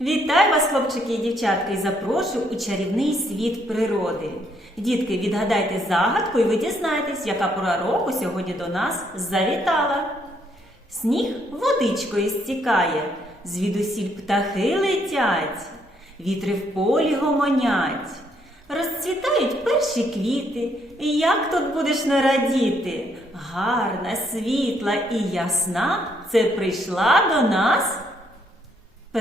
Вітаю вас, хлопчики і дівчатки, і запрошую у чарівний світ природи. Дітки, відгадайте загадку, і ви дізнаєтесь, яка пора року сьогодні до нас завітала. Сніг водичкою стікає, звідусіль птахи летять, вітри в полі гомонять. Розцвітають перші квіти, і як тут будеш не радіти? Гарна, світла і ясна це прийшла до нас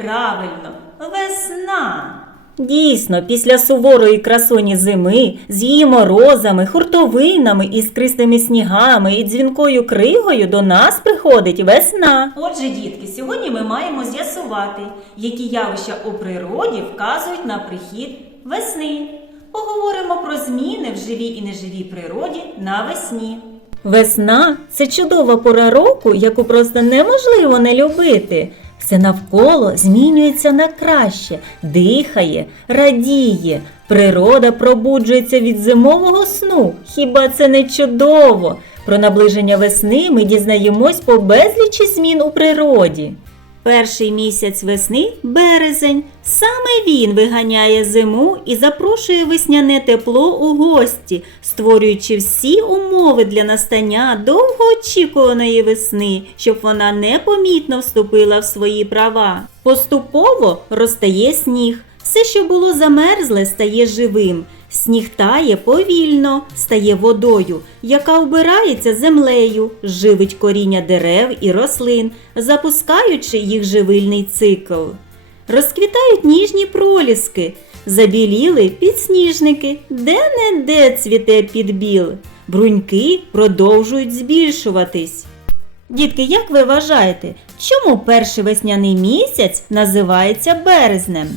Правильно, весна. Дійсно, після суворої красоні зими з її морозами, хуртовинами, іскристими снігами і дзвінкою кригою до нас приходить весна. Отже, дітки, сьогодні ми маємо з'ясувати, які явища у природі вказують на прихід весни. Поговоримо про зміни в живій і неживій природі навесні. Весна це чудова пора року, яку просто неможливо не любити. Все навколо змінюється на краще, дихає, радіє. Природа пробуджується від зимового сну. Хіба це не чудово? Про наближення весни ми дізнаємось по безлічі змін у природі. Перший місяць весни березень. Саме він виганяє зиму і запрошує весняне тепло у гості, створюючи всі умови для настання довгоочікуваної весни, щоб вона непомітно вступила в свої права. Поступово розтає сніг. Все, що було замерзле, стає живим. Сніг тає повільно, стає водою, яка вбирається землею, живить коріння дерев і рослин, запускаючи їх живильний цикл. Розквітають ніжні проліски, забіліли підсніжники, де-не-де цвіте підбіл. Бруньки продовжують збільшуватись. Дітки, як ви вважаєте, чому перший весняний місяць називається березнем?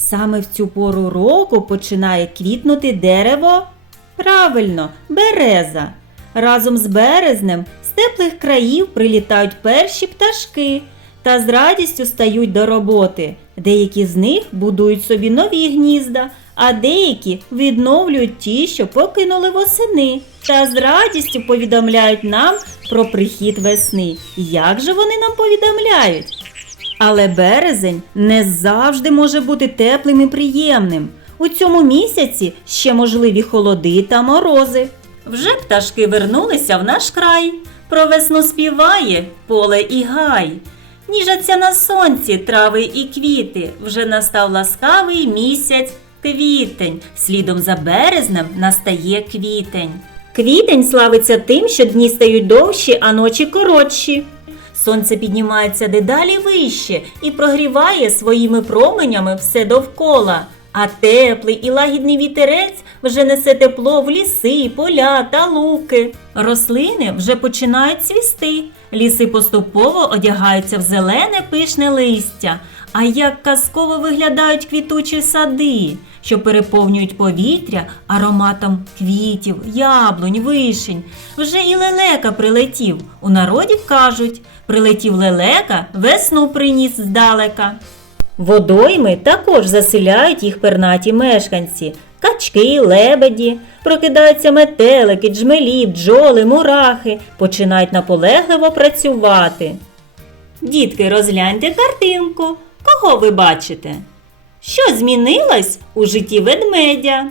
Саме в цю пору року починає квітнути дерево. Правильно, береза. Разом з березнем з теплих країв прилітають перші пташки та з радістю стають до роботи. Деякі з них будують собі нові гнізда, а деякі відновлюють ті, що покинули восени, та з радістю повідомляють нам про прихід весни. Як же вони нам повідомляють? Але березень не завжди може бути теплим і приємним. У цьому місяці ще можливі холоди та морози. Вже пташки вернулися в наш край. Про весну співає поле і гай. Ніжаться на сонці трави і квіти. Вже настав ласкавий місяць квітень. Слідом за березнем настає квітень. Квітень славиться тим, що дні стають довші, а ночі коротші. Сонце піднімається дедалі вище і прогріває своїми променями все довкола. А теплий і лагідний вітерець вже несе тепло в ліси, поля та луки. Рослини вже починають цвісти. Ліси поступово одягаються в зелене пишне листя. А як казково виглядають квітучі сади, що переповнюють повітря ароматом квітів, яблунь, вишень. Вже і лелека прилетів. У народі кажуть, прилетів лелека, весну приніс здалека. Водойми також заселяють їх пернаті мешканці. Качки, лебеді, прокидаються метелики, джмелі, бджоли, мурахи, починають наполегливо працювати. Дітки, розгляньте картинку. Кого ви бачите? Що змінилось у житті ведмедя?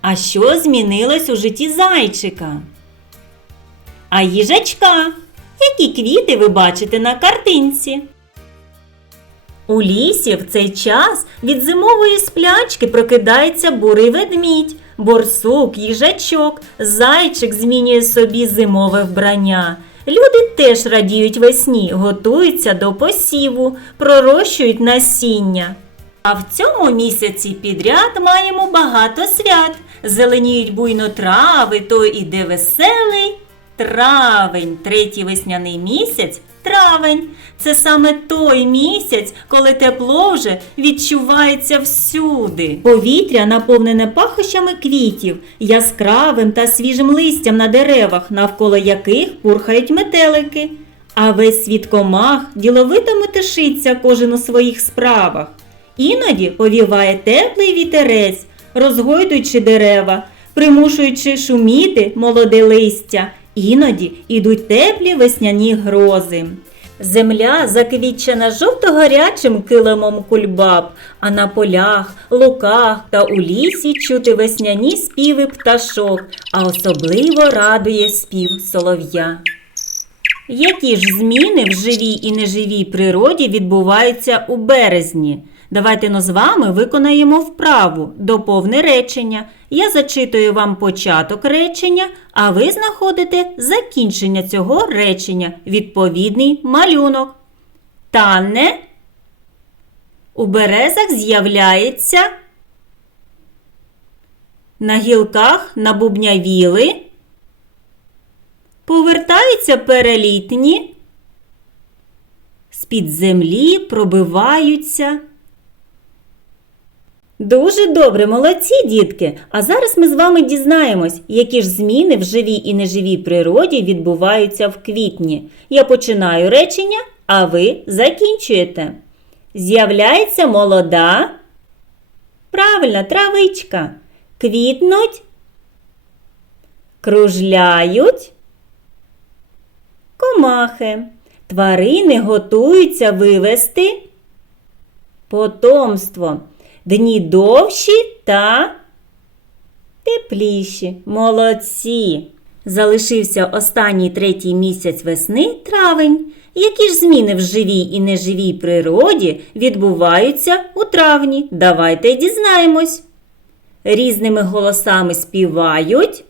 А що змінилось у житті зайчика? А їжачка? Які квіти ви бачите на картинці? У лісі в цей час від зимової сплячки прокидається бурий ведмідь, борсук, їжачок, зайчик змінює собі зимове вбрання. Люди теж радіють весні, готуються до посіву, пророщують насіння. А в цьому місяці підряд маємо багато свят. Зеленіють буйно трави, то іде веселий травень, третій весняний місяць. Травень це саме той місяць, коли тепло вже відчувається всюди. Повітря наповнене пахощами квітів, яскравим та свіжим листям на деревах, навколо яких пурхають метелики. А весь світ комах діловито метушиться кожен у своїх справах. Іноді повіває теплий вітерець, розгойдуючи дерева, примушуючи шуміти молоде листя. Іноді ідуть теплі весняні грози. Земля заквітчена жовто-гарячим килимом кульбаб, а на полях, луках та у лісі чути весняні співи пташок, а особливо радує спів солов'я. Які ж зміни в живій і неживій природі відбуваються у березні? Давайте но з вами виконаємо вправу доповне речення. Я зачитую вам початок речення, а ви знаходите закінчення цього речення, відповідний малюнок. Тане у березах з'являється на гілках набубнявіли. Повертаються перелітні, з-під землі пробиваються. Дуже добре, молодці, дітки! А зараз ми з вами дізнаємось, які ж зміни в живій і неживій природі відбуваються в квітні. Я починаю речення, а ви закінчуєте. З'являється молода. Правильно, травичка. Квітнуть, кружляють. Комахи. Тварини готуються вивести потомство. Дні довші та тепліші. Молодці. Залишився останній третій місяць весни травень. Які ж зміни в живій і неживій природі відбуваються у травні? Давайте дізнаємось. Різними голосами співають,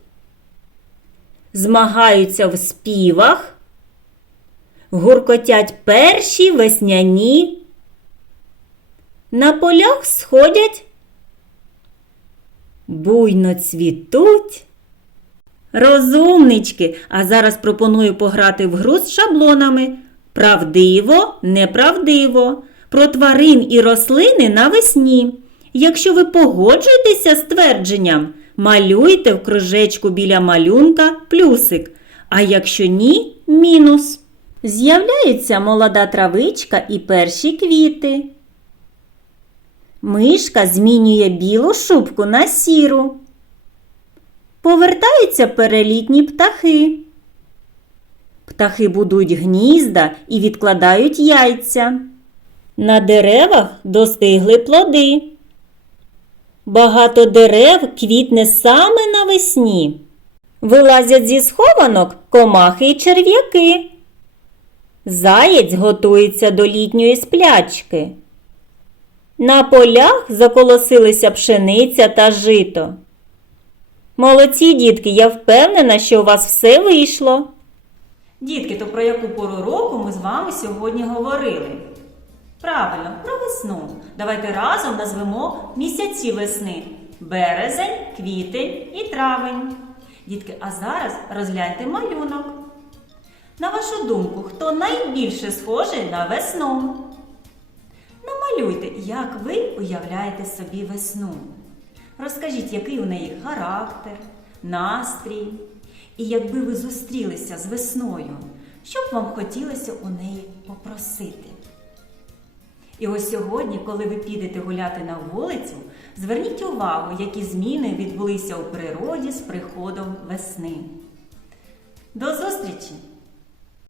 змагаються в співах гуркотять перші весняні. На полях сходять, буйно цвітуть. Розумнички, а зараз пропоную пограти в гру з шаблонами. Правдиво, неправдиво. Про тварин і рослини навесні. Якщо ви погоджуєтеся з твердженням, малюйте в кружечку біля малюнка плюсик. А якщо ні, мінус. З'являється молода травичка і перші квіти. Мишка змінює білу шубку на сіру. Повертаються перелітні птахи. Птахи будують гнізда і відкладають яйця. На деревах достигли плоди. Багато дерев квітне саме навесні. Вилазять зі схованок комахи й черв'яки. Заєць готується до літньої сплячки. На полях заколосилися пшениця та жито. Молодці, дітки, я впевнена, що у вас все вийшло. Дітки, то про яку пору року ми з вами сьогодні говорили? Правильно, про весну. Давайте разом назвемо місяці весни: березень, квітень і травень. Дітки, а зараз розгляньте малюнок. На вашу думку, хто найбільше схожий на весну? Намалюйте, як ви уявляєте собі весну. Розкажіть, який у неї характер, настрій. І якби ви зустрілися з весною, що б вам хотілося у неї попросити? І ось сьогодні, коли ви підете гуляти на вулицю, зверніть увагу, які зміни відбулися у природі з приходом весни. До зустрічі!